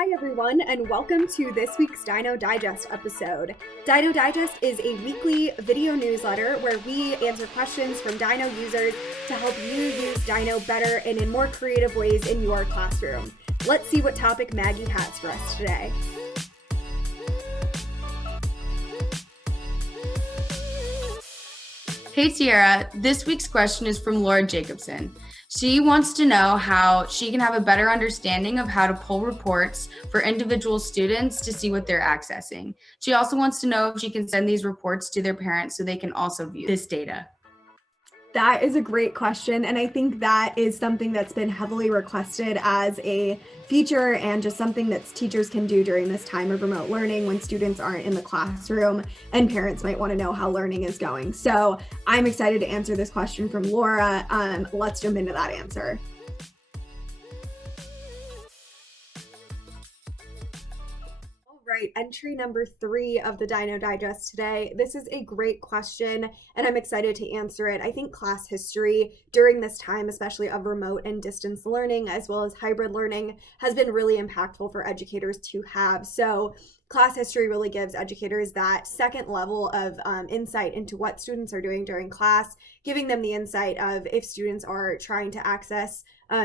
Hi everyone, and welcome to this week's Dyknow Digest episode. Dyknow Digest is a weekly video newsletter where we answer questions from Dyknow users to help you use Dyknow better and in more creative ways in your classroom. Let's see what topic Maggie has for us today. Hey Sierra, this week's question is from Laura Jacobson. She wants to know how she can have a better understanding of how to pull reports for individual students to see what they're accessing. She also wants to know if she can send these reports to their parents so they can also view this data. That is a great question, and I think that is something that's been heavily requested as a feature and just something that teachers can do during this time of remote learning when students aren't in the classroom and parents might want to know how learning is going. So I'm excited to answer this question from Laura. Let's jump into that answer. Right, entry number 3 of the Dyknow Digest today. This is a great question, and I'm excited to answer it. I think class history during this time, especially of remote and distance learning, as well as hybrid learning, has been really impactful for educators to have. So class history really gives educators that second level of insight into what students are doing during class, giving them the insight of if students are trying to access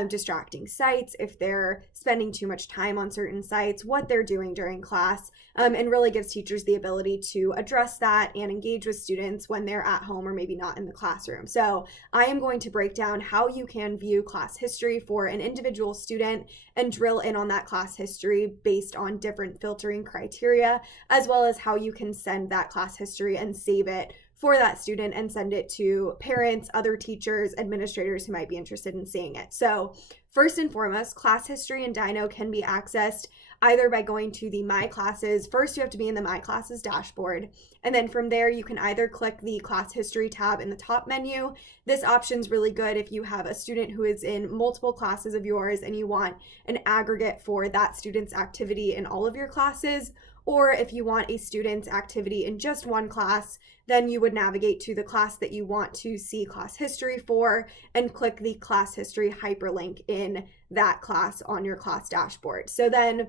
distracting sites, if they're spending too much time on certain sites, what they're doing during class, and really gives teachers the ability to address that and engage with students when they're at home or maybe not in the classroom. So I am going to break down how you can view class history for an individual student and drill in on that class history based on different filtering criteria, as well as how you can send that class history and save it for that student and send it to parents, other teachers, administrators who might be interested in seeing it. So first and foremost, class history in Dyknow can be accessed either by going to the My Classes. First, you have to be in the My Classes dashboard. And then from there, you can either click the class history tab in the top menu. This option is really good if you have a student who is in multiple classes of yours and you want an aggregate for that student's activity in all of your classes. Or if you want a student's activity in just one class, then you would navigate to the class that you want to see class history for and click the class history hyperlink in that class on your class dashboard. So then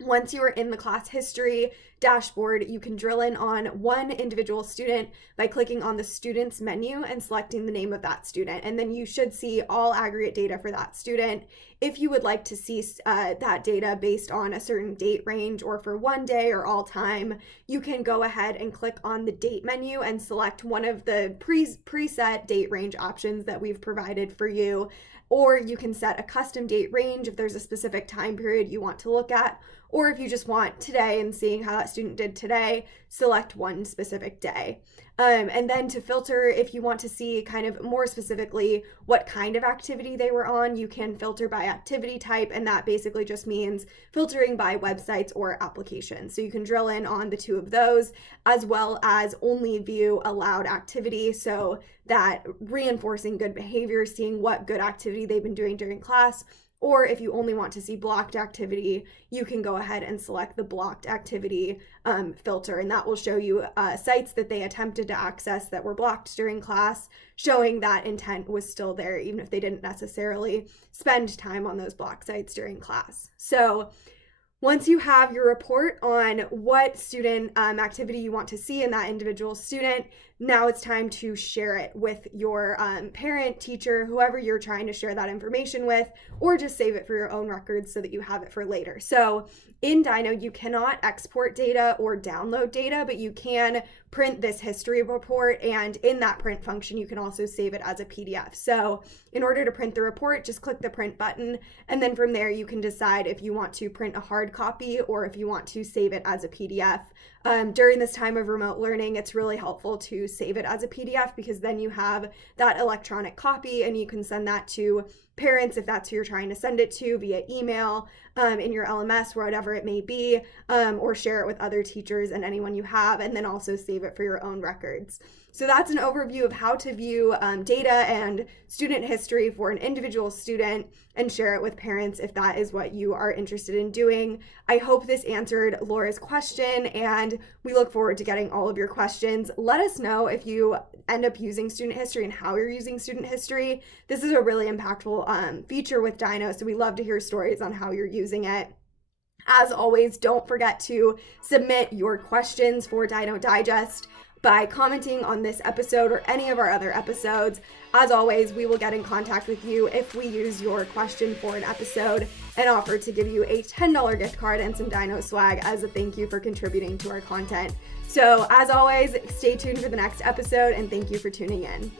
once you are in the class history dashboard, you can drill in on one individual student by clicking on the students menu and selecting the name of that student. And then you should see all aggregate data for that student. If you would like to see that data based on a certain date range or for one day or all time, you can go ahead and click on the date menu and select one of the preset date range options that we've provided for you. Or you can set a custom date range if there's a specific time period you want to look at. Or if you just want today and seeing how that student did today, select one specific day. And then to filter, if you want to see kind of more specifically what kind of activity they were on, you can filter by activity type, and that basically just means filtering by websites or applications. So you can drill in on the two of those, as well as only view allowed activity, so that reinforcing good behavior, seeing what good activity they've been doing during class. Or if you only want to see blocked activity, you can go ahead and select the blocked activity filter, and that will show you sites that they attempted to access that were blocked during class, showing that intent was still there even if they didn't necessarily spend time on those blocked sites during class. So once you have your report on what student activity you want to see in that individual student, now it's time to share it with your parent, teacher, whoever you're trying to share that information with, or just save it for your own records so that you have it for later. So in Dyknow, you cannot export data or download data, but you can print this history report, and in that print function, you can also save it as a PDF. So in order to print the report, just click the print button, and then from there, you can decide if you want to print a hard copy or if you want to save it as a PDF. During this time of remote learning, it's really helpful to save it as a PDF because then you have that electronic copy and you can send that to parents if that's who you're trying to send it to via email, in your LMS, whatever it may be, or share it with other teachers and anyone you have, and then also save it for your own records. So that's an overview of how to view data and student history for an individual student and share it with parents if that is what you are interested in doing. I hope this answered Laura's question, and we look forward to getting all of your questions. Let us know if you end up using student history and how you're using student history. This is a really impactful feature with Dyknow, so we love to hear stories on how you're using it. As always, don't forget to submit your questions for Dyknow Digest by commenting on this episode or any of our other episodes. As always, we will get in contact with you if we use your question for an episode and offer to give you a $10 gift card and some Dyknow swag as a thank you for contributing to our content. So as always, stay tuned for the next episode and thank you for tuning in.